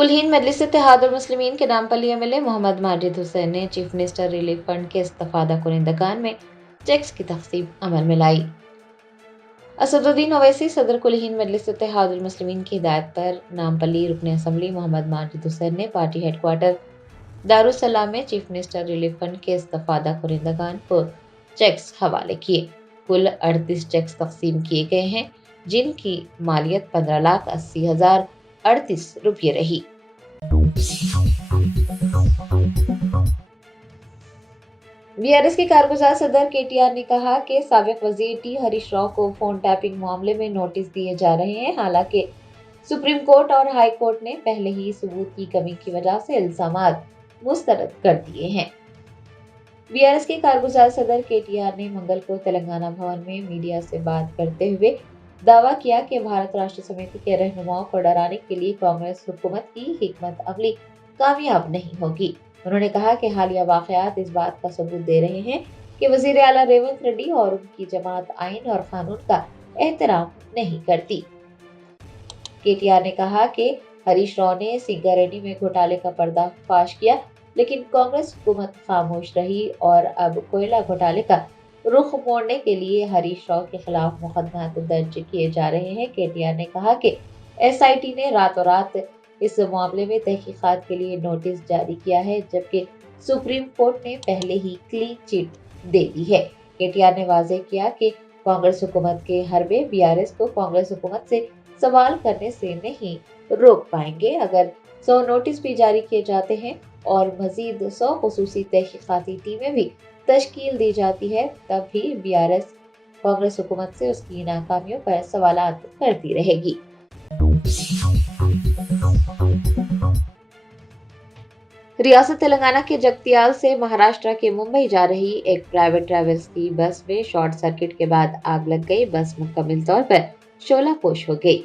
कुल हिंद मजलिस इत्तेहादुल मुस्लिमीन के नामपल्ली एमएलए मोहम्मद माजिद हुसैन ने चीफ मिनिस्टर रिलीफ फंड के इस्तफादा कुनिंदगान में चेक्स की तकसीम अमल में लाई। असदुद्दीन ओवैसी सदर कुल हिंद मजलिस इत्तेहादुल मुस्लिमीन की हिदायत पर नामपल्ली रुकन असम्बली मोहम्मद माजिद हुसैन ने पार्टी हेडक्वार्टर दारुसलाम में चीफ मिनिस्टर रिलीफ फंड के इस्तफादा कुनिंदगान को चेक्स हवाले किए। कुल 38 चेक्स तकसीम किए गए हैं, जिनकी मालियत 15,80,038 रुपये रही। बीआरएस के कारगुजार सदर केटीआर ने कहा कि साबिक वजीर टी हरीश राव को फोन टैपिंग मामले में नोटिस दिए जा रहे हैं। हालांकि सुप्रीम कोर्ट और हाई कोर्ट ने पहले ही सबूत की कमी की वजह से इल्जामात मुस्तरद कर दिए हैं। बीआरएस के कारगुजार सदर केटीआर ने मंगल को तेलंगाना भवन में मीडिया से बात करते हुए दावा किया कि भारत राष्ट्र समिति के रहनुमाओं को डराने के लिए कांग्रेस हुकूमत की हिकमत अमली कामयाब नहीं होगी। उन्होंने कहा कि हालिया वाकयात इस बात का सबूत दे रहे हैं कि वजीर आला रेवंत रेड्डी और उनकी जमात आइन और कानून का एहतराम नहीं करती। केटीआर ने कहा कि हरीश राव ने सिंगारेड्डी में घोटाले का पर्दाफाश किया, लेकिन कांग्रेस हुकूमत खामोश रही और अब कोयला घोटाले का रुख मोड़ने के लिए हरीश राव के खिलाफ मुकदमा दर्ज किए जा रहे हैं। केटीआर ने कहा कि एसआईटी ने रातों रात इस मामले में तहकीकात के लिए नोटिस जारी किया है, जबकि सुप्रीम कोर्ट ने पहले ही क्लीन चिट दे दी है। केटीआर ने वाजे किया कि कांग्रेस हुकूमत के हरबे बीआरएस को कांग्रेस हुकूमत से सवाल करने से नहीं रोक पाएंगे। अगर 100 नोटिस भी जारी किए जाते हैं और मजीद 100 खुसूसी तहकीकाती टीमें भी तश्कील दी जाती है, तब भी बीआरएस कांग्रेस हुकूमत से उसकी नाकामियों पर सवालात करती रहेगी। रियासत तेलंगाना के जगतियाल से महाराष्ट्र के मुंबई जा रही एक प्राइवेट ट्रैवल्स की बस में शॉर्ट सर्किट के बाद आग लग गई। बस मुकम्मल तौर पर शोलापोश हो गई।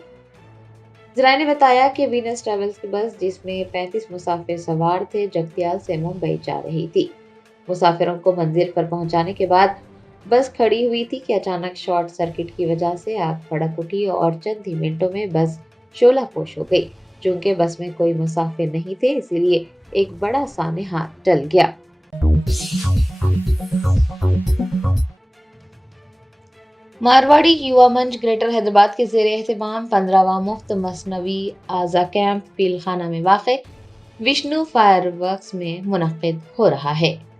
जराये ने बताया कि वीनस ट्रैवल्स की बस, जिसमें 35 मुसाफिर सवार थे, जगतियाल से मुंबई जा रही थी। मुसाफिरों को मंजिल पर पहुंचाने के बाद बस खड़ी हुई थी कि अचानक शॉर्ट सर्किट की वजह से आग भड़क उठी और चंद ही मिनटों में बस शोलापोश हो गई। चूंकि बस में कोई मुसाफिर नहीं थे, इसीलिए एक बड़ा सानहा टल गया। मारवाड़ी युवा मंच ग्रेटर हैदराबाद के ज़ेरे एहतमाम 15वां मुफ्त मसनवी आज़ा कैंप पीलखाना में वाक़े विष्णु फायरवर्क्स में मुनक्किद हो रहा है।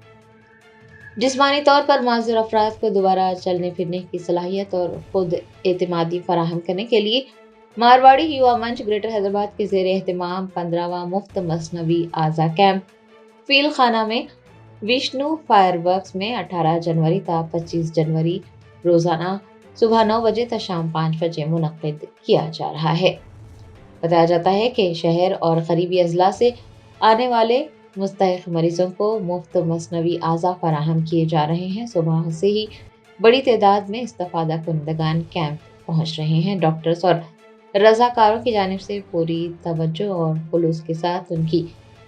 जिस्मानी तौर पर माज़ूर अफराद को दोबारा चलने फिरने की सलाहियत और खुद एतमादी फराहम करने के लिए मारवाड़ी युवा मंच ग्रेटर हैदराबाद के ज़ेरे एहतमाम 15वां मुफ्त मसनवी आज़ा कैंप पीलखाना में विष्णु फायरवर्क्स में 18 जनवरी ta 25 जनवरी रोजाना सुबह 9 बजे तक शाम 5 बजे मुनक्किद किया जा रहा है। बताया जाता है कि शहर और करीबी अजला से आने वाले मुस्तहिक मरीजों को मुफ्त मसनवी आज़ा फराहम किए जा रहे हैं। सुबह से ही बड़ी तादाद में इस्तफादा कुनिंदगान कैंप पहुंच रहे हैं। डॉक्टर्स और रजाकारों की जानिब से पूरी तवज्जो और खुलूस के साथ उनकी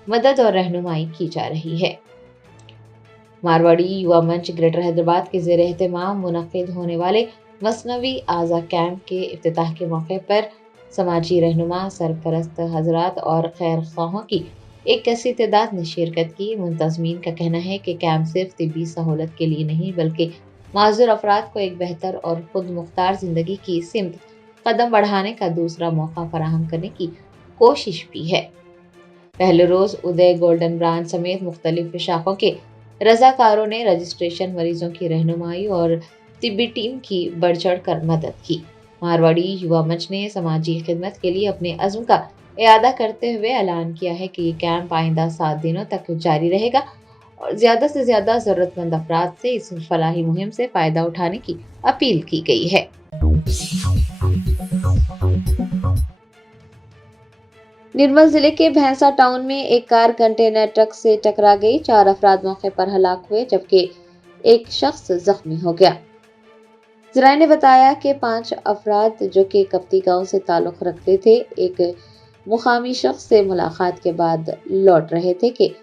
मदद और रहनुमाई की जा रही है। मारवाड़ी युवा मंच ग्रेटर हैदराबाद के ज़ेरे एहतमाम मुनक्किद होने वाले मसनवी आज़ा कैंप के इफ्तिताह के मौके पर समाजी रहनुमा, सरपरस्त हजरात और खैर ख्वाहों की एक कसी तादाद ने शिरकत की। मुंतज़मीन का कहना है कि कैंप सिर्फ तिब्बी सहूलत के लिए नहीं, बल्कि माज़ूर अफराद को एक बेहतर और खुद मुख्तार जिंदगी की सिमत कदम बढ़ाने का दूसरा मौका फराहम करने की कोशिश भी है। पहले रोज उदय गोल्डन ब्रांच समेत मुख्तलिफ शाखों के रजाकारों ने रजिस्ट्रेशन, मरीजों की रहनुमाई और तिब्बी टीम की बढ़ चढ़ कर मदद की। मारवाड़ी युवा मंच ने समाजी खिदमत के लिए अपने अज़्म का इयादा करते हुए ऐलान किया है कि ये कैंप आइंदा 7 दिनों तक जारी रहेगा और ज़्यादा से ज़्यादा ज़रूरतमंद अफराद से इस फलाही मुहिम से फ़ायदा उठाने की अपील की गई है। निर्मल जिले के भैंसा टाउन में एक कार कंटेनर ट्रक से टकरा गई। 4 अफराद मौके पर हलाक हुए, जबकि एक शख्स जख्मी हो गया। जराये ने बताया कि 5 अफराद जो कि कप्ती गांव से ताल्लुक रखते थे, एक मुकामी शख्स से मुलाकात के बाद लौट रहे थे कि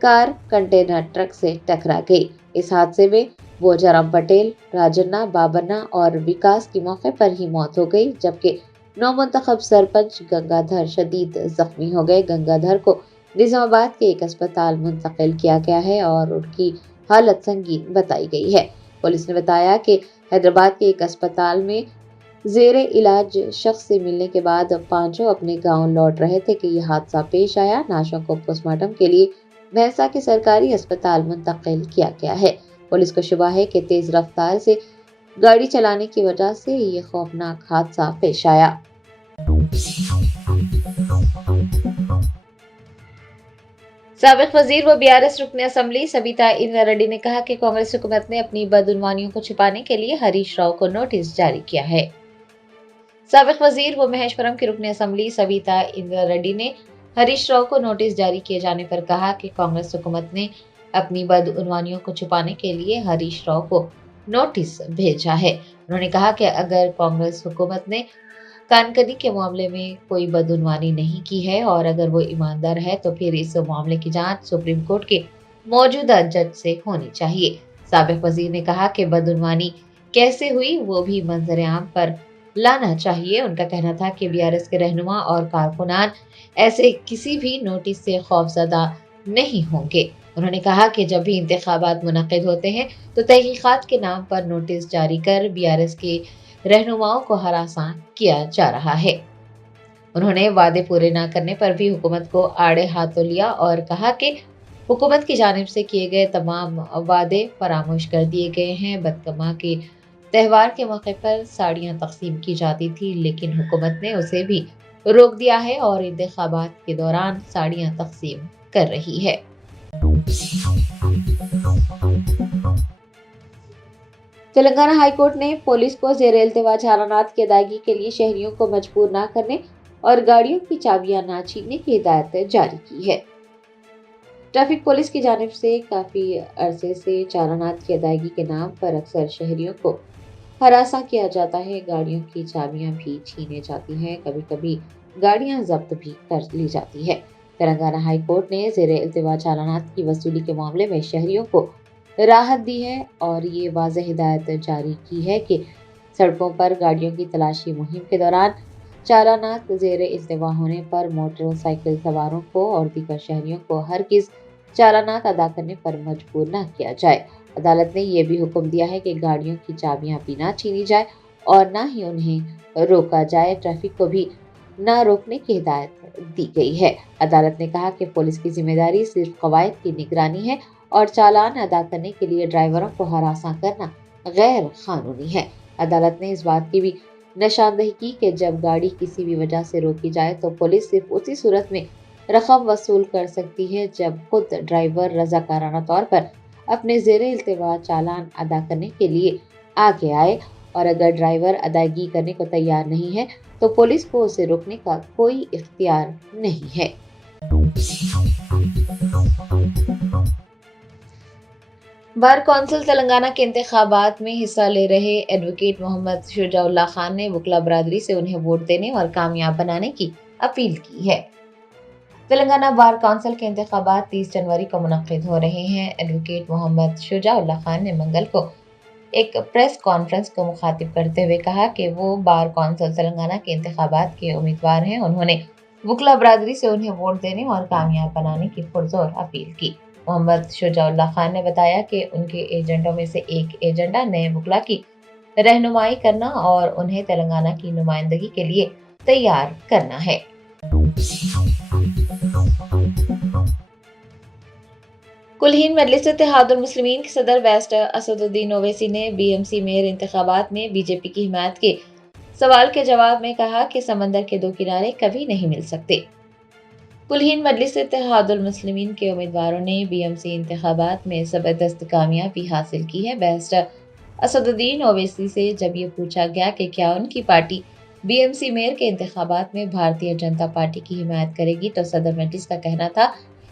कार कंटेनर ट्रक से टकरा गई। इस हादसे में बोजाराम पटेल, राजन्ना, बाबन्ना और विकास की मौके पर ही मौत हो गई, जबकि نو منتخب سرپنچ گنگادھر شدید زخمی ہو گئے۔ گنگادھر کو نظام آباد کے ایک اسپتال منتقل کیا گیا ہے اور ان کی حالت سنگین بتائی گئی ہے۔ پولیس نے بتایا کہ حیدرآباد کے ایک اسپتال میں زیر علاج شخص سے ملنے کے بعد پانچوں اپنے گاؤں لوٹ رہے تھے کہ یہ حادثہ پیش آیا۔ نعشوں کو پوسٹ مارٹم کے لیے بھینسا کے سرکاری اسپتال منتقل کیا گیا ہے۔ پولیس کو شبہ ہے کہ تیز رفتار سے گاڑی چلانے کی وجہ سے یہ خوفناک حادثہ پیش آیا۔ سابق وزیر و BRS رکن اسمبلی سبیتا اندرا ریڈی نے کہا کہ کانگریس حکومت نے اپنی بدعنوانیوں کو چھپانے کے لیے ہریش راؤ کو نوٹس جاری کیا ہے۔ سابق وزیر و مہیشورم کی رکن اسمبلی سبیتا اندرا ریڈی نے ہریش راؤ کو نوٹس جاری کیے جانے پر کہا کہ کانگریس حکومت نے اپنی بدعنوانیوں کو چھپانے کے لیے ہریش راؤ کو نوٹس بھیجا ہے۔ انہوں نے کہا کہ اگر کانگریس حکومت نے کانکنی کے معاملے میں کوئی بدعنوانی نہیں کی ہے اور اگر وہ ایماندار ہے تو پھر اس معاملے کی جانچ سپریم کورٹ کے موجودہ جج سے ہونی چاہیے۔ سابق وزیر نے کہا کہ بدعنوانی کیسے ہوئی وہ بھی منظر عام پر لانا چاہیے۔ ان کا کہنا تھا کہ BRS کے رہنما اور کارکنان ایسے کسی بھی نوٹس سے خوفزدہ نہیں ہوں گے۔ انہوں نے کہا کہ جب بھی انتخابات منعقد ہوتے ہیں تو تحقیقات کے نام پر نوٹس جاری کر BRS کے رہنماؤں کو ہراساں کیا جا رہا ہے۔ انہوں نے وعدے پورے نہ کرنے پر بھی حکومت کو آڑے ہاتھوں لیا اور کہا کہ حکومت کی جانب سے کیے گئے تمام وعدے فراموش کر دیے گئے ہیں۔ بدکما کے تہوار کے موقع پر ساڑیاں تقسیم کی جاتی تھی لیکن حکومت نے اسے بھی روک دیا ہے اور انتخابات کے دوران ساڑیاں تقسیم کر رہی ہے۔ تلنگانہ ہائی کورٹ نے پولیس کو زیر التوا چالانات کی ادائیگی کے لیے شہریوں کو مجبور نہ کرنے اور گاڑیوں کی چابیاں نہ چھیننے کی ہدایت جاری کی ہے۔ ٹریفک پولیس کی جانب سے کافی عرصے سے چالانات کی ادائیگی کے نام پر اکثر شہریوں کو ہراساں کیا جاتا ہے۔ گاڑیوں کی چابیاں بھی چھینے جاتی ہیں، کبھی کبھی گاڑیاں ضبط بھی کر لی جاتی ہے۔ تلنگانہ ہائی کورٹ نے زیر التوا چالانات کی وصولی کے معاملے میں شہریوں کو راحت دی ہے اور یہ واضح ہدایت جاری کی ہے کہ سڑکوں پر گاڑیوں کی تلاشی مہم کے دوران چالانات زیر التوا ہونے پر موٹر سائیکل سواروں کو اور دیگر شہریوں کو ہرگز چالانات ادا کرنے پر مجبور نہ کیا جائے۔ عدالت نے یہ بھی حکم دیا ہے کہ گاڑیوں کی چابیاں بھی نہ چھینی جائے اور نہ ہی انہیں روکا جائے۔ ٹریفک کو بھی نہ روکنے کی ہدایت دی گئی ہے۔ عدالت نے کہا کہ پولیس کی ذمہ داری صرف قواعد کی نگرانی ہے اور چالان ادا کرنے کے لیے ڈرائیوروں کو ہراساں کرنا غیر قانونی ہے۔ عدالت نے اس بات کی بھی نشاندہی کی کہ جب گاڑی کسی بھی وجہ سے روکی جائے تو پولیس صرف اسی صورت میں رقم وصول کر سکتی ہے جب خود ڈرائیور رضاکارانہ طور پر اپنے زیر التوا چالان ادا کرنے کے لیے آگے آئے اور اگر ڈرائیور ادائیگی کرنے کو تیار نہیں ہے تو پولیس کو اسے روکنے کا کوئی اختیار نہیں ہے۔ بار کونسل تلنگانہ کے انتخابات میں حصہ لے رہے ایڈوکیٹ محمد شجاع اللہ خان نے وکلا برادری سے انہیں ووٹ دینے اور کامیاب بنانے کی اپیل کی ہے۔ تلنگانہ بار کونسل کے انتخابات 30 جنوری کو منعقد ہو رہے ہیں۔ ایڈوکیٹ محمد شجاع اللہ خان نے منگل کو ایک پریس کانفرنس کو مخاطب کرتے ہوئے کہا کہ وہ بار کونسل تلنگانہ کے انتخابات کے امیدوار ہیں۔ انہوں نے وکلا برادری سے انہیں ووٹ دینے اور کامیاب بنانے کی پرزور اپیل کی۔ محمد شجاع اللہ خان نے بتایا کہ ان کے ایجنڈوں میں سے ایک ایجنڈا نئے وکلا کی رہنمائی کرنا اور انہیں تلنگانہ کی نمائندگی کے لیے تیار کرنا ہے۔ کل ہند مجلس اتحاد المسلمین کے صدر بیرسٹر اسد الدین اویسی نے BMC میئر انتخابات میں BJP کی حمایت کے سوال کے جواب میں کہا کہ سمندر کے دو کنارے کبھی نہیں مل سکتے۔ کل ہند مجلس اتحاد المسلمین کے امیدواروں نے BMC انتخابات میں زبردست کامیابی حاصل کی ہے۔ بیرسٹر اسد الدین اویسی سے جب یہ پوچھا گیا کہ کیا ان کی پارٹی BMC میئر کے انتخابات میں بھارتیہ جنتا پارٹی کی حمایت کرے گی تو صدر مجلس کا کہنا تھا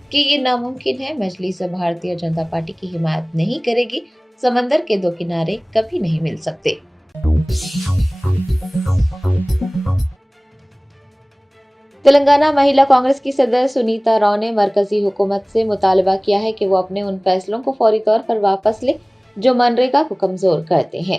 کہ یہ ناممکن ہے، مجلس بھارتیہ جنتا پارٹی کی حمایت نہیں کرے گی، سمندر کے دو کنارے کبھی نہیں مل سکتے۔ تلنگانہ مہیلا کانگریس کی صدر سنیتا راؤ نے مرکزی حکومت سے مطالبہ کیا ہے کہ وہ اپنے ان فیصلوں کو فوری طور پر واپس لے جو منریگا کو کمزور کرتے ہیں۔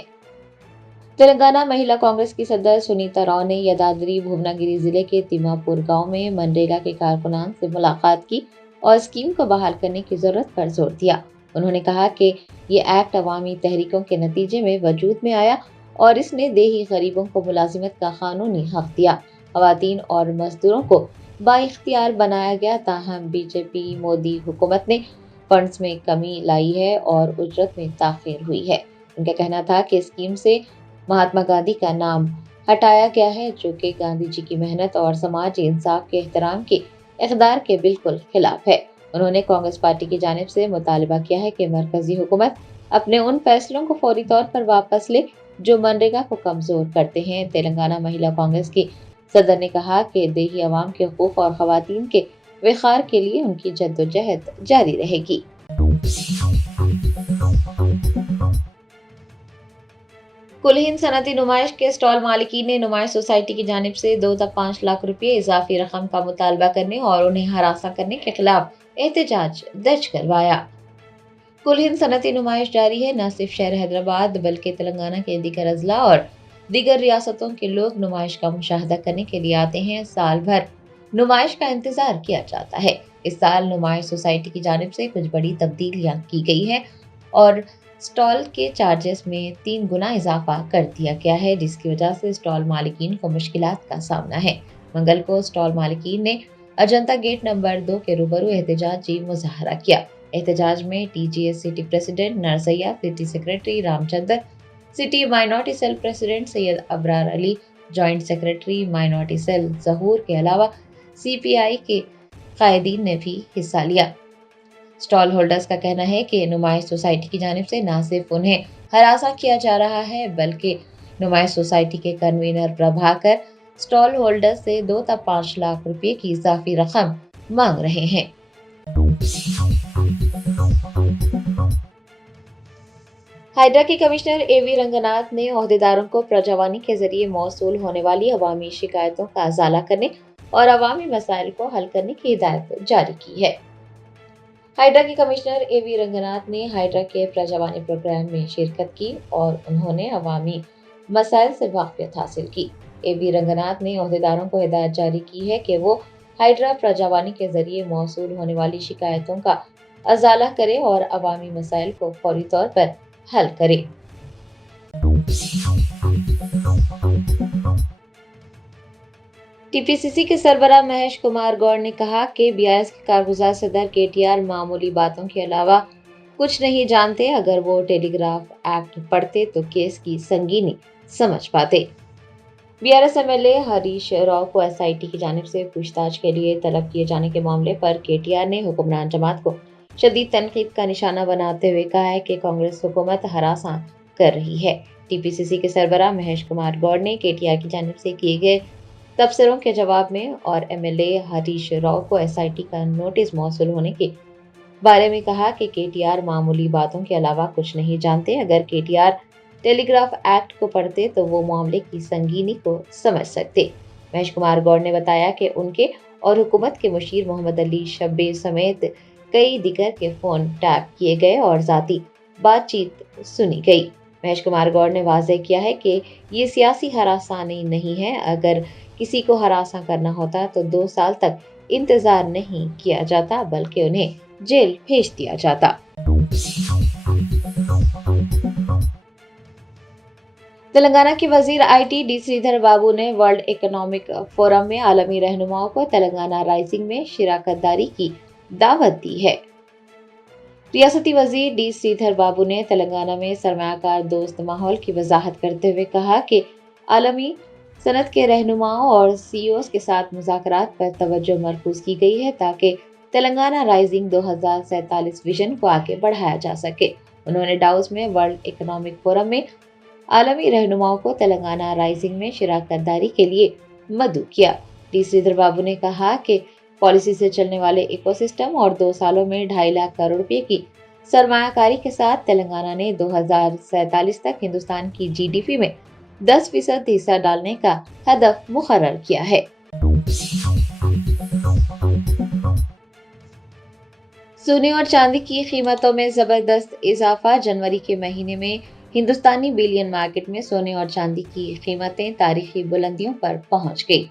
तेलंगाना महिला कांग्रेस की सदर सुनीता राव ने यदाद्री भुवनागिरी जिले के तिमापुर गांव में मनरेगा के कारकुनान से मुलाकात की और स्कीम को बहाल करने की जरूरत पर जोर दिया। उन्होंने कहा कि ये एक्ट अवामी तहरीकों के नतीजे में वजूद में आया और इसने देही गरीबों को मुलाजिमत का कानूनी हक दिया। खवातीन और मजदूरों को बाइख्तियार बनाया गया, ताहम बीजेपी मोदी हुकूमत ने फंड्स में कमी लाई है और उजरत में ताखीर हुई है। उनका कहना था कि स्कीम से महात्मा गांधी का नाम हटाया गया है, जो कि गांधी जी की मेहनत और समाजी इंसाफ के एहतराम की इक़दार के बिल्कुल खिलाफ है। उन्होंने कांग्रेस पार्टी की जानिब से मुतालबा किया है कि मरकजी हुकूमत अपने उन फैसलों को फौरी तौर पर वापस ले जो मनरेगा को कमजोर करते हैं। तेलंगाना महिला कांग्रेस की सदर ने कहा कि देही अवाम के हुकूक और खवातीन के विखार के लिए उनकी जद्दोजहद जारी रहेगी। कुल हिंद सनती नुमाइश के स्टॉल मालिकीन ने नुमाइश सोसाइटी की जानिब से 2 तक 5 लाख रुपये इजाफी रकम का मुतालबा करने और उन्हें हरासा करने के खिलाफ एहतजाज दर्ज करवाया। कुल हिंद सनती नुमाइश जारी है। न सिर्फ शहर हैदराबाद बल्कि तेलंगाना के दीगर अजला और दीगर रियासतों के लोग नुमाइश का मुशाहदा करने के लिए आते हैं। साल भर नुमाइश का इंतजार किया जाता है। इस साल नुमाइश सोसाइटी की जानिब से कुछ बड़ी तब्दीलियां की गई है और स्टॉल के चार्जेस में 3 गुना इजाफा कर दिया गया है, जिसकी वजह से स्टॉल मालिकीन को मुश्किलात का सामना है। मंगल को स्टॉल मालिकीन ने अजंता गेट नंबर 2 के रूबरू एहतजाजी मुजाहरा किया। एहतजाज में TGS city president Narsaiah, city secretary Ramchandra, city minority cell president Syed Abrar Ali, joint secretary minority cell Zahoor के अलावा सीपीआई के कायदीन ने भी हिस्सा लिया। स्टॉल होल्डर्स का कहना है कि नुमाइश सोसाइटी की जानिब से न सिर्फ उन्हें हरासा किया जा रहा है, बल्कि नुमाइश सोसाइटी के कन्वीनर प्रभाकर स्टॉल होल्डर्स से 2 तक 5 लाख रुपए की इजाफी रकम मांग रहे हैं। हाइड्रा के कमिश्नर एवी रंगनाथ ने ओहदेदारों को प्रजावानी के जरिए मौसूल होने वाली अवामी शिकायतों का अजाला करने और अवामी मसाइल को हल करने की हिदायत जारी की है। हाइड्रा के कमिश्नर एवी रंगनाथ ने हाइड्रा के प्रजावानी प्रोग्राम में शिरकत की और उन्होंने अवामी मसाइल से वाक़ियत हासिल की। एवी रंगनाथ ने ओहदेदारों को हिदायत जारी की है कि वो हाइड्रा प्रजावानी के जरिए मौसूल होने वाली शिकायतों का अजाला करे और अवामी मसाइल को फौरी तौर पर हल करे। टीपीसीसी के सरबराह महेश कुमार गौड़ ने कहा कि बीआरएस के कारगुजार सदर केटीआर मामूली बातों के अलावा कुछ नहीं जानते। अगर वो टेलीग्राफ एक्ट पढ़ते तो केस की संगीनी समझ पाते। बीआरएस एमएलए हरीश राव को एसआईटी की जानिब से पूछताछ के लिए तलब किए जाने के मामले पर केटीआर ने हुक्मरान जमात को शदीद तनकीद का निशाना बनाते हुए कहा है कि कांग्रेस हुकूमत हरासा कर रही है। टीपीसीसी के सरबराह महेश कुमार गौड़ ने केटीआर की जानिब से किए गए तबसरों के जवाब में और एमएलए हरीश राव को एसआईटी का नोटिस मौसूल होने के बारे में कहा कि केटीआर मामूली बातों के अलावा कुछ नहीं जानते। अगर केटीआर टेलीग्राफ एक्ट को पढ़ते तो वो मामले की संगीनी को समझ सकते। महेश कुमार गौड़ ने बताया कि उनके और हुकूमत के मुशीर मोहम्मद अली शब्बीर समेत कई दिगर के फोन टैप किए गए और जाती बातचीत सुनी गई। महेश कुमार गौड़ ने वाज़ेह किया है कि ये सियासी हरासानी नहीं है। अगर किसी को हरासा करना होता तो 2 साल तक इंतजार नहीं किया जाता, बल्कि उन्हें जेल भेज दिया जाता। तेलंगाना के वजीर आईटी डी श्रीधर बाबू ने वर्ल्ड इकोनॉमिक फोरम में आलमी रहनुमाओं को तेलंगाना राइजिंग में शिराकतदारी की दावत दी है। रियासती वजीर डी श्रीधर बाबू ने तेलंगाना में सरमायाकार दोस्त माहौल की वजाहत करते हुए कहा कि आलमी सनत के रहनुमाओं और सीईओज के साथ मुज़ाकरात पर तवज्जो मरकूज की गई है ताकि तेलंगाना राइजिंग 2047 विजन को आगे बढ़ाया जा सके। उन्होंने डाउस में वर्ल्ड इकोनॉमिक फोरम में आलमी रहनुमाओं को तेलंगाना राइजिंग में शिराकतदारी के लिए मदऊ किया। डी श्रीधर बाबू ने कहा कि पॉलिसी से चलने वाले इकोसिस्टम और 2 सालों में 2.5 लाख करोड़ रुपए की सरमायाकारी के साथ तेलंगाना ने 2047 तक हिंदुस्तान की जीडीपी में 10% हिस्सा डालने का हदफ मुकर्रर किया है। सोने और चांदी की कीमतों में जबरदस्त इजाफा। जनवरी के महीने में हिंदुस्तानी बिलियन मार्केट में सोने और चांदी की कीमतें तारीखी बुलंदियों पर पहुंच गई।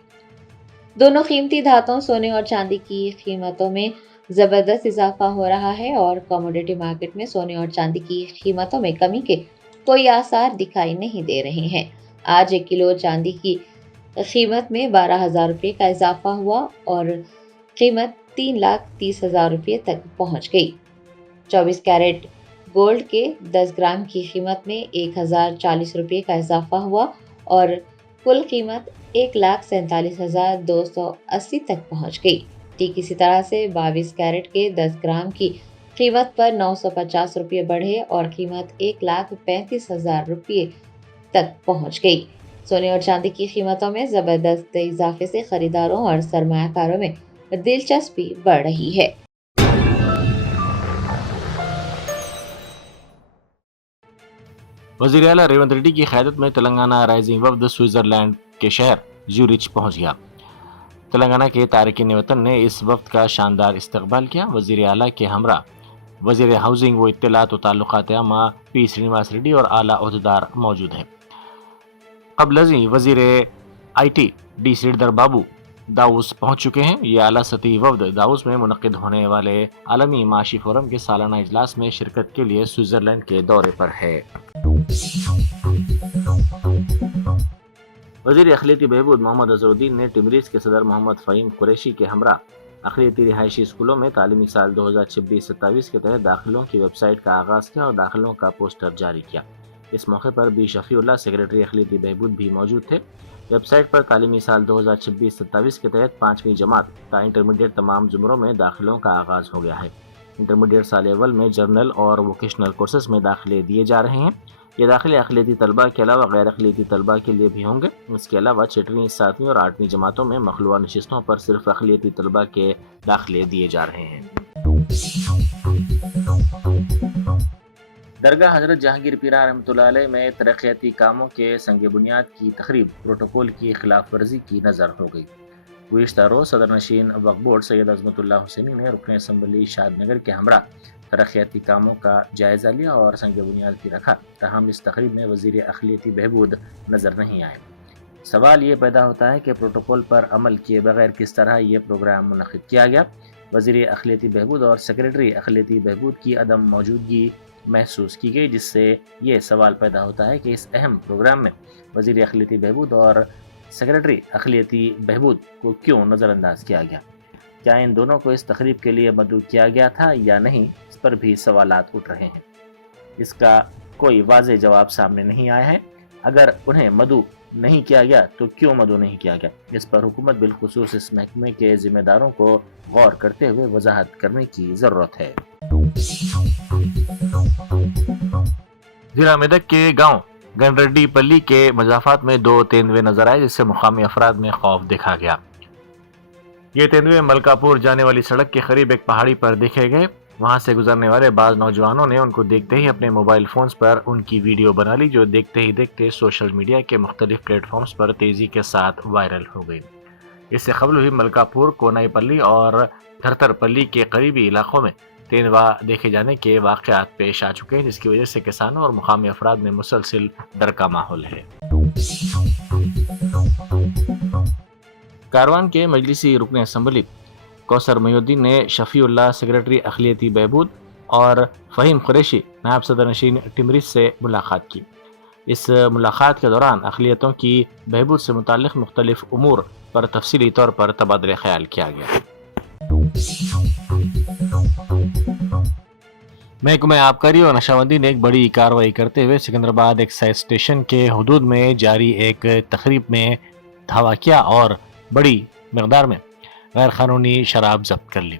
दोनों कीमती धातुओं सोने और चांदी की कीमतों में जबरदस्त इजाफा हो रहा है और कमोडिटी मार्केट में सोने और चांदी की कीमतों में कमी के कोई आसार दिखाई नहीं दे रहे हैं। आज 1 किलो चांदी की कीमत में 12,000 रुपये का इजाफा हुआ और कीमत 3,30,000 रुपये तक पहुंच गई। 24 कैरेट गोल्ड के 10 ग्राम की कीमत में 1,040 रुपये का इजाफा हुआ और कुल कीमत 1,47,280 तक पहुंच गई। ठीक इसी तरह से 22 कैरेट के 10 ग्राम की कीमत पर 950 रुपये बढ़े और कीमत 1,35,000 रुपये तक पहुंच गई। सोने और चांदी की कीमतों में जबरदस्त इजाफे से खरीदारों और सरमायाकारों में दिलचस्पी बढ़ रही है। वज़ीर आला रेवंत रेड्डी की क़यादत में तेलंगाना राइजिंग वफ्द स्विट्ज़रलैंड के शहर ज्यूरिच पहुंच गया। तेलंगाना के तारकीन वतन ने इस वफ्द का शानदार इस्तकबाल किया। वज़ीर आला के हमरा वज़ीर हाउसिंग व इत्तलात व ताल्लुकात आमा पी श्रीनिवास रेड्डी और आला ओहदेदार मौजूद हैं। क़ब्ल वज़ीर IT डी श्रीधर बाबू दाऊस पहुंच चुके हैं। ये आला सतही वफ्द दाऊस में मुनक़िद होने वाले आलमी माशी फोरम के सालाना इजलास में शिरकत के लिए स्विट्ज़रलैंड के दौरे पर है। वज़ीर अक़लियती बहबूद मोहम्मद अज़हरुद्दीन ने टिमरीज़ के सदर मोहम्मद फ़हीम कुरैशी के हमरा अक़लियती रिहायशी स्कूलों में तालीमी साल 2026-27 के तहत दाखिलों की वेबसाइट का आगाज़ किया और दाखिलों का पोस्टर जारी किया। इस मौके पर बी शफ़ीउल्लाह सेक्रेटरी अक़लियती बहबूद भी मौजूद थे। वेबसाइट पर तालीमी साल 2026-27 के तहत 5वीं जमात ता इंटरमीडिएट तमाम ज़ुमरों में दाखिलों का आगाज़ हो गया है। इंटरमीडिएट साल अव्वल में जर्नल और वोकेशनल कोर्सेस में दाखिले दिए जा रहे हैं। ये दाखिले अक़लियती तलबा के अलावा गैर अक़लियती तलबा के लिए भी होंगे। इसके अलावा 6वीं, 7वीं और 8वीं जमातों में मखलूआ नशिस्तों पर सिर्फ अक़लियती तलबा के दाखिले दिए जा रहे हैं। दरगाह हज़रत जहांगीर पीरा रहमतुल्लाह अलैह में तरक्याती कामों के संग बुनियाद की तक़रीब प्रोटोकॉल की खिलाफ वर्जी की नज़र हो गई। गुज़िश्ता रोज़ सदर नशीन वक्फ बोर्ड सैयद अज़मतुल्लाह हुसैनी ने रुकन असम्बली शादनगर के हमरा तरक्याती कामों का जायज़ा लिया और संग बुनियाद भी रखा। ताहम इस तक़रीब में वज़ीर अक़लियती बहबूद नज़र नहीं आए। सवाल ये पैदा होता है कि प्रोटोकॉल पर अमल किए बगैर किस तरह ये प्रोग्राम मुनक़िद किया गया। वज़ीर अक़लियती बहबूद और सेक्रेटरी अक़लियती बहबूद की अदम मौजूदगी महसूस की गई, जिससे ये सवाल पैदा होता है कि इस अहम प्रोग्राम में वज़ीर अक़लियती बहबूद और सेक्रेटरी अक़लियती बहबूद को क्यों नज़रअंदाज किया गया। क्या इन दोनों को इस तक़रीब के लिए मदऊ किया गया था या नहीं, इस पर भी सवालात उठ रहे हैं। इसका कोई वाज़ेह जवाब सामने नहीं आया है। अगर उन्हें मदऊ नहीं किया गया तो क्यों मदऊ नहीं किया गया, इस पर हुकूमत बिलखुसूस इस महकमे के ज़िम्मेदारों को गौर करते हुए वजाहत करने की ज़रूरत है। जिला मेदक के गांव गनरेड्डी पल्ली के मजाफात में 2 तेंदुए नजर आए, जिससे मुकामी अफराद में खौफ देखा गया। ये तेंदुए मलकापुर जाने वाली सड़क के करीब एक पहाड़ी पर देखे गए। वहां से गुजरने वाले बाज नौजवानों ने उनको देखते ही अपने मोबाइल फोन्स पर उनकी वीडियो बना ली, जो देखते ही देखते सोशल मीडिया के मुख्तलिफ प्लेटफॉर्म्स पर तेजी के साथ वायरल हो गई। इससे कबल भी मलकापुर, कोनाईपल्ली और धरतरपल्ली के करीबी इलाकों में तेंदुआ देखे जाने के वाक़यात पेश आ चुके हैं, जिसकी वजह से किसानों और मुकामी अफराद में मुसलसिल डर का माहौल है। कारवान के मजलिसी रुकन असम्बली कौसर मोइनुद्दीन ने शफ़ीउल्लाह सेक्रेटरी अक़लियती बहबूद और फ़हीम कुरैशी नायब सदर नशीन टिमरीज़ से मुलाकात की। इस मुलाकात के दौरान अक़लियतों की बहबूद से मुताल्लिक़ मुख्तलिफ़ उमूर पर तफसीली तौर पर तबादला ख्याल किया गया। महकमा आबकारी और नशाबंदी ने एक बड़ी कार्रवाई करते हुए सिकंदराबाद एक्साइज स्टेशन के हुदूद में जारी एक तक़रीब में धावा किया और बड़ी मकदार में गैर कानूनी शराब जब्त कर ली।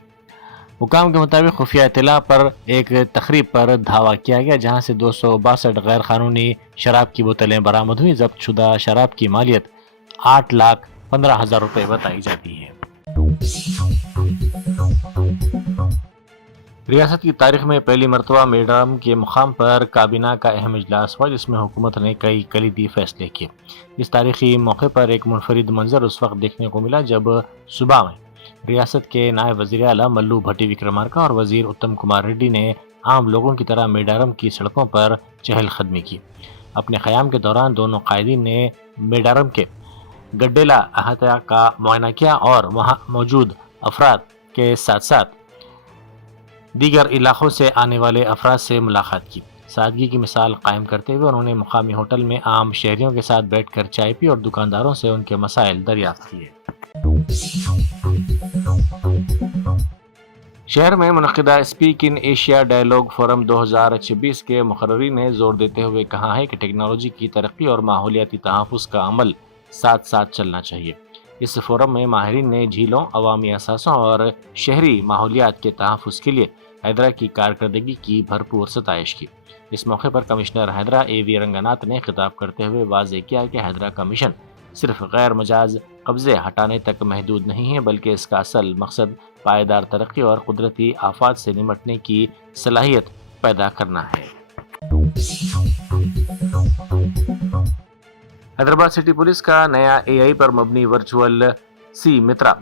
हुकाम के मुताबिक खुफिया इत्तला पर एक तक़रीब पर धावा किया गया, जहां से 262 गैर कानूनी शराब की बोतलें बरामद हुई। जब्त शुदा शराब की मालियत 8,15,000 रुपये बताई जाती है। रियासत की तारीख में पहली मरतबा मेडम के मुकाम पर काबीना का अहम इजलास हुआ, जिसमें हुकूमत ने कई कलीदी फैसले किए। इस तारीखी मौके पर एक मुनफरिद मंजर उस वक्त देखने को मिला जब सुबह में रियासत के नायब वज़ीर आला मल्लू भट्टी विक्रमार्का और वज़ीर उत्तम कुमार रेड्डी ने عام لوگوں کی طرح میڈارم کی سڑکوں پر چہل قدمی کی۔ اپنے قیام کے دوران دونوں قائدین نے میڈارم کے گڈیلا احاطہ کا معائنہ کیا اور وہاں موجود افراد کے ساتھ ساتھ دیگر علاقوں سے آنے والے افراد سے ملاقات کی۔ سادگی کی مثال قائم کرتے ہوئے انہوں نے مقامی ہوٹل میں عام شہریوں کے ساتھ بیٹھ کر چائے پی اور دکانداروں سے ان کے مسائل دریافت کیے۔ شہر میں منعقدہ speak in Asia dialogue forum 2026 کے مقررین نے زور دیتے ہوئے کہا ہے کہ ٹیکنالوجی کی ترقی اور ماحولیاتی تحفظ کا عمل ساتھ ساتھ چلنا چاہیے۔ اس فورم میں ماہرین نے جھیلوں، عوامی اثاثوں اور شہری ماحولیات کے تحفظ کے لیے حیدرا کی کارکردگی کی بھرپور ستائش کی۔ اس موقع پر کمشنر حیدرا اے وی رنگناتھ نے خطاب کرتے ہوئے واضح کیا کہ حیدرا کا مشن صرف غیر مجاز قبضے ہٹانے تک محدود نہیں ہے، بلکہ اس کا اصل مقصد پائیدار ترقی اور قدرتی آفات سے نمٹنے کی صلاحیت پیدا کرنا ہے۔ حیدرآباد سٹی پولیس کا نیا اے آئی پر مبنی ورچوئل سی مترا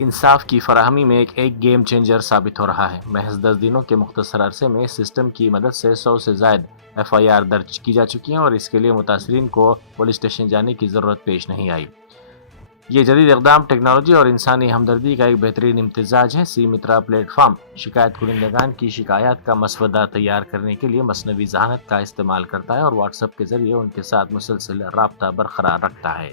انصاف کی فراہمی میں ایک گیم چینجر ثابت ہو رہا ہے۔ محض 10 دنوں کے مختصر عرصے میں اس سسٹم کی مدد سے 100 سے زائد FIR درج کی جا چکی ہیں اور اس کے لیے متاثرین کو پولیس اسٹیشن جانے کی ضرورت پیش نہیں آئی۔ یہ جدید اقدام ٹیکنالوجی اور انسانی ہمدردی کا ایک بہترین امتزاج ہے۔ سی مترا پلیٹ فارم شکایت کنندگان کی شکایات کا مسودہ تیار کرنے کے لیے مصنوعی ذہانت کا استعمال کرتا ہے اور واٹس ایپ کے ذریعے ان کے ساتھ مسلسل رابطہ برقرار رکھتا ہے۔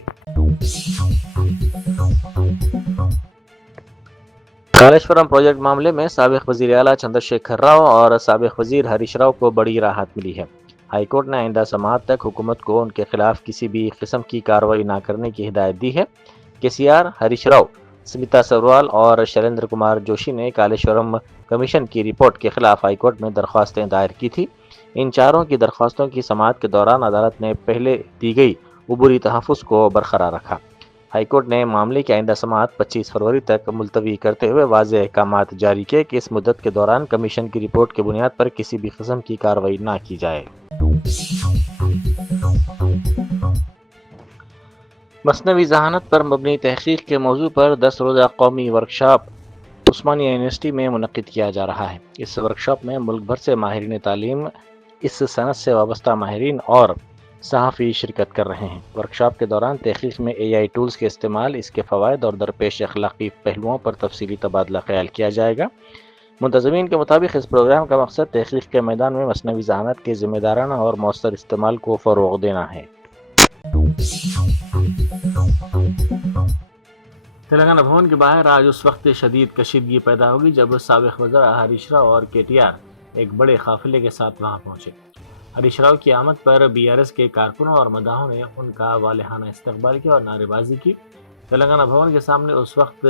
کالیشورم پروجیکٹ معاملے میں سابق وزیر اعلیٰ چندر شیکھر راؤ اور سابق وزیر ہریش راؤ کو بڑی راحت ملی ہے۔ ہائی کورٹ نے آئندہ سماعت تک حکومت کو ان کے خلاف کسی بھی قسم کی کارروائی نہ کرنے کی ہدایت دی ہے۔ KCR، ہریش راؤ، سمیتا سبروال اور شیلیندر کمار جوشی نے کالیشورم کمیشن کی رپورٹ کے خلاف ہائی کورٹ میں درخواستیں دائر کی تھی۔ ان چاروں کی درخواستوں کی سماعت کے دوران عدالت نے پہلے دی گئی عبوری تحفظ کو برقرار رکھا۔ ہائی کورٹ نے معاملے کی آئندہ سماعت 25 فروری تک ملتوی کرتے ہوئے واضح احکامات جاری کیے کہ اس مدت کے دوران کمیشن کی رپورٹ کی بنیاد پر کسی بھی قسم کی کارروائی نہ کی جائے۔ مصنوعی ذہانت پر مبنی تحقیق کے موضوع پر 10 روزہ قومی ورکشاپ عثمانیہ یونیورسٹی میں منعقد کیا جا رہا ہے۔ اس ورکشاپ میں ملک بھر سے ماہرین تعلیم، اس صنعت سے وابستہ ماہرین اور صحافی شرکت کر رہے ہیں۔ ورکشاپ کے دوران تحقیق میں AI ٹولز کے استعمال، اس کے فوائد اور درپیش اخلاقی پہلوؤں پر تفصیلی تبادلہ خیال کیا جائے گا۔ منتظمین کے مطابق اس پروگرام کا مقصد تحقیق کے میدان میں مصنوعی ذہانت کے ذمہ دارانہ اور مؤثر استعمال کو فروغ دینا ہے۔ تلنگانہ بھون کے باہر آج اس وقت شدید کشیدگی پیدا ہوگی جب سابق وزراء ہریش راؤ اور KTR ایک بڑے قافلے کے ساتھ وہاں پہنچے۔ ہریش راؤ کی آمد پر BRS کے کارکنوں اور مداحوں نے ان کا والہانہ استقبال کیا اور نعرے بازی کی۔ تلنگانہ بھون کے سامنے اس وقت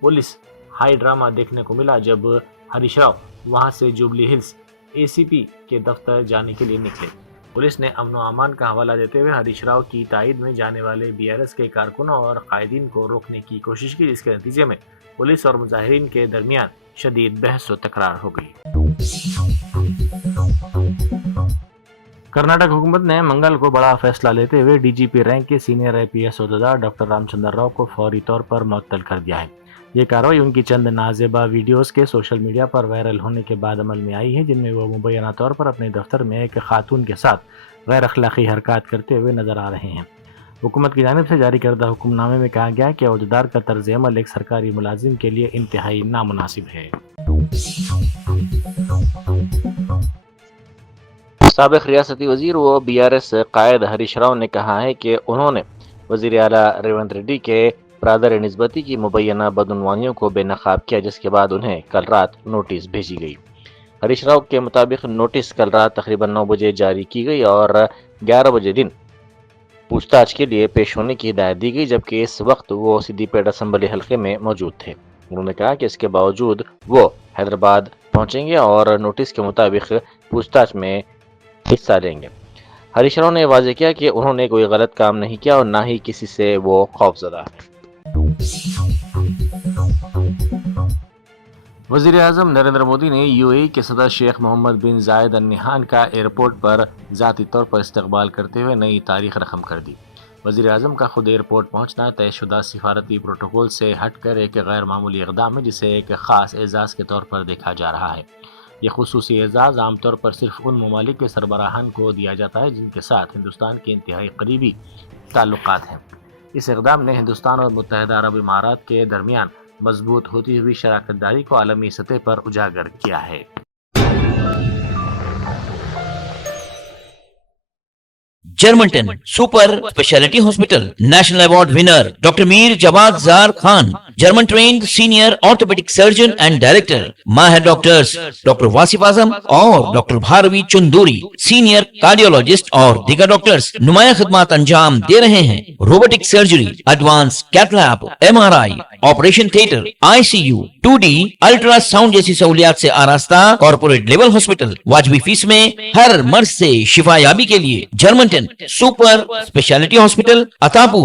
پولیس ہائی ڈرامہ دیکھنے کو ملا جب ہریش راؤ وہاں سے جوبلی ہلز ACP کے دفتر جانے کے لیے نکلے۔ پولیس نے امن و امان کا حوالہ دیتے ہوئے ہریش راؤ کی تائید میں جانے والے BRS کے کارکنوں اور قائدین کو روکنے کی کوشش کی، جس کے نتیجے میں پولیس اور مظاہرین کے درمیان شدید بحث و تکرار ہو گئی۔ کرناٹک حکومت نے منگل کو بڑا فیصلہ لیتے ہوئے DGP رینک کے سینئر IPS عہدیدار ڈاکٹر رام چندر راؤ کو فوری طور پر معطل کر دیا ہے۔ یہ کارروائی ان کی چند نازیبا ویڈیوز کے سوشل میڈیا پر وائرل ہونے کے بعد عمل میں آئی ہے، جن میں وہ مبینہ طور پر اپنے دفتر میں ایک خاتون کے ساتھ غیر اخلاقی حرکات کرتے ہوئے نظر آ رہے ہیں۔ حکومت کی جانب سے جاری کردہ حکم نامے میں کہا گیا کہ عہدیدار کا طرز عمل ایک سرکاری ملازم کے لیے انتہائی نامناسب ہے۔ سابق ریاستی وزیر و BRS قائد ہریش راؤ نے کہا ہے کہ انہوں نے وزیر اعلیٰ ریونت ریڈی کے برادر نسبتی کی مبینہ بدعنوانیوں کو بے نقاب کیا، جس کے بعد انہیں کل رات نوٹس بھیجی گئی۔ ہریش راؤ کے مطابق نوٹس کل رات تقریباً 9 بجے جاری کی گئی اور 11 بجے دن پوچھ تاچھ کے لیے پیش ہونے کی ہدایت دی گئی، جبکہ اس وقت وہ سدی پیٹ اسمبلی حلقے میں موجود تھے۔ انہوں نے کہا کہ اس کے باوجود وہ حیدرآباد پہنچیں گے اور نوٹس کے مطابق پوچھ تاچھ میں حصہ لیں گے۔ ہریش راؤ نے واضح کیا کہ انہوں نے کوئی غلط کام نہیں کیا اور نہ ہی کسی سے وہ خوفزدہ ہے۔ وزیر اعظم نریندر مودی نے UAE کے صدر شیخ محمد بن زائد ال نہیان کا ایئرپورٹ پر ذاتی طور پر استقبال کرتے ہوئے نئی تاریخ رقم کر دی۔ وزیر اعظم کا خود ایئرپورٹ پہنچنا طے شدہ سفارتی پروٹوکول سے ہٹ کر ایک غیر معمولی اقدام ہے، جسے ایک خاص اعزاز کے طور پر دیکھا جا رہا ہے۔ یہ خصوصی اعزاز عام طور پر صرف ان ممالک کے سربراہان کو دیا جاتا ہے جن کے ساتھ ہندوستان کے انتہائی قریبی تعلقات ہیں۔ اس اقدام نے ہندوستان اور متحدہ عرب امارات کے درمیان مضبوط ہوتی ہوئی شراکت داری کو عالمی سطح پر اجاگر کیا ہے۔ Germanten super speciality hospital national award winner doctor Mir Jawad Zar Khan, German trained senior orthopaedic surgeon and director, ماہر ڈاکٹرز ڈاکٹر واصف اعظم اور doctor Bharavi Chanduri, senior cardiologist اور دیگر ڈاکٹرز نمایاں خدمات انجام دے رہے ہیں۔ Robotic surgery, advance cath lab, MRI، operation theatre, ICU، 2D ultrasound جیسی سہولیات سے آراستہ کارپوریٹ لیول ہاسپٹل، واجبی فیس میں ہر مرض سے شفا یابی کے لیے جرمنٹن سپر اسپیشلٹی ہاسپٹل، عطاپور۔